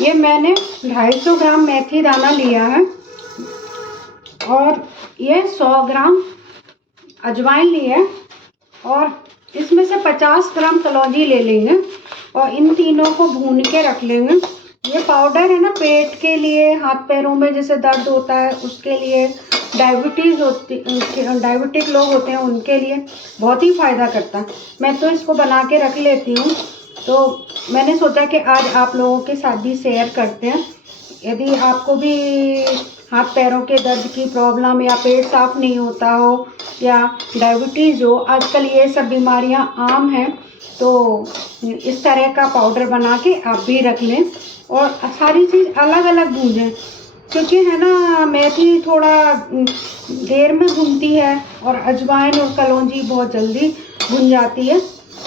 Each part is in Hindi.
ये मैंने 250 ग्राम मेथी दाना लिया है और ये 100 ग्राम अजवाइन ली है और इसमें से 50 ग्राम कलौंजी ले लेंगे और इन तीनों को भून के रख लेंगे। ये पाउडर है ना, पेट के लिए, हाथ पैरों में जैसे दर्द होता है उसके लिए, डायबिटिक लोग होते हैं उनके लिए बहुत ही फ़ायदा करता है। मैं तो इसको बना के रख लेती हूँ, तो मैंने सोचा कि आज आप लोगों के साथ भी शेयर करते हैं। यदि आपको भी हाथ पैरों के दर्द की प्रॉब्लम या पेट साफ नहीं होता हो या डायबिटीज़ हो, आजकल ये सब बीमारियां आम हैं, तो इस तरह का पाउडर बना के आप भी रख लें और सारी चीज़ अलग अलग भूनें, क्योंकि है ना मेथी थोड़ा देर में भूनती है और अजवाइन और कलौंजी बहुत जल्दी भुन जाती है,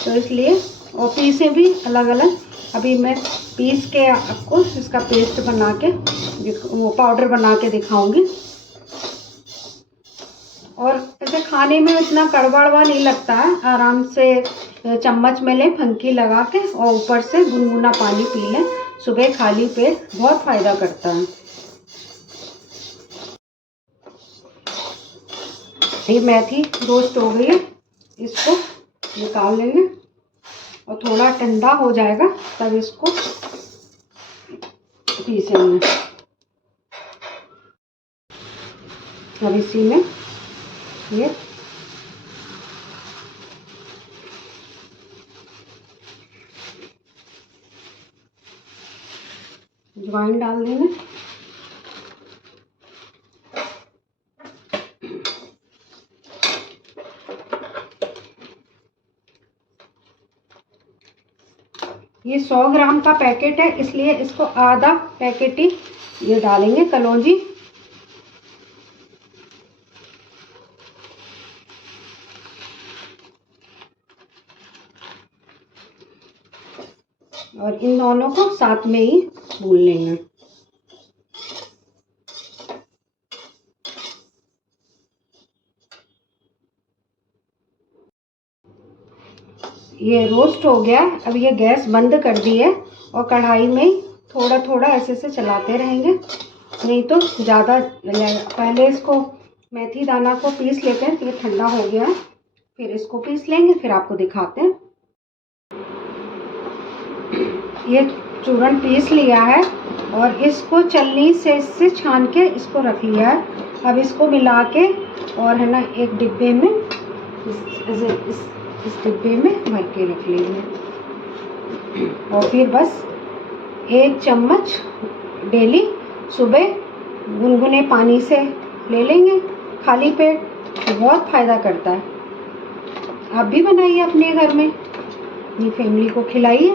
तो इसलिए। और पीसे भी अलग अलग। अभी मैं पीस के आपको इसका पेस्ट बना के वो पाउडर बना के दिखाऊंगी। और ऐसे खाने में इतना कड़वा नहीं लगता है, आराम से चम्मच में लें फंकी लगा के और ऊपर से गुनगुना पानी पी लें सुबह खाली पेट, बहुत फ़ायदा करता है। ये मेथी रोस्ट हो गई है, इसको निकाल लेंगे और थोड़ा ठंडा हो जाएगा तब इसको पीसेंगे। अब इसी में ये अजवाइन डाल देंगे। ये 100 ग्राम का पैकेट है, इसलिए इसको आधा पैकेट ही ये डालेंगे कलौंजी। और इन दोनों को साथ में ही भून लेंगे। ये रोस्ट हो गया। अब ये गैस बंद कर दी है और कढ़ाई में थोड़ा थोड़ा ऐसे से चलाते रहेंगे, नहीं तो ज़्यादा लगेगा। पहले इसको मेथी दाना को पीस लेते हैं, तो ये ठंडा हो गया है, फिर इसको पीस लेंगे, फिर आपको दिखाते हैं। ये चूरन पीस लिया है और इसको छलनी से इससे छान के इसको रख लिया है। अब इसको मिला के और है ना एक डिब्बे में इस डिब्बे में भर के रख लेंगे और फिर बस 1 चम्मच डेली सुबह गुनगुने पानी से ले लेंगे खाली पेट, तो बहुत फ़ायदा करता है। आप भी बनाइए अपने घर में, अपनी फैमिली को खिलाइए।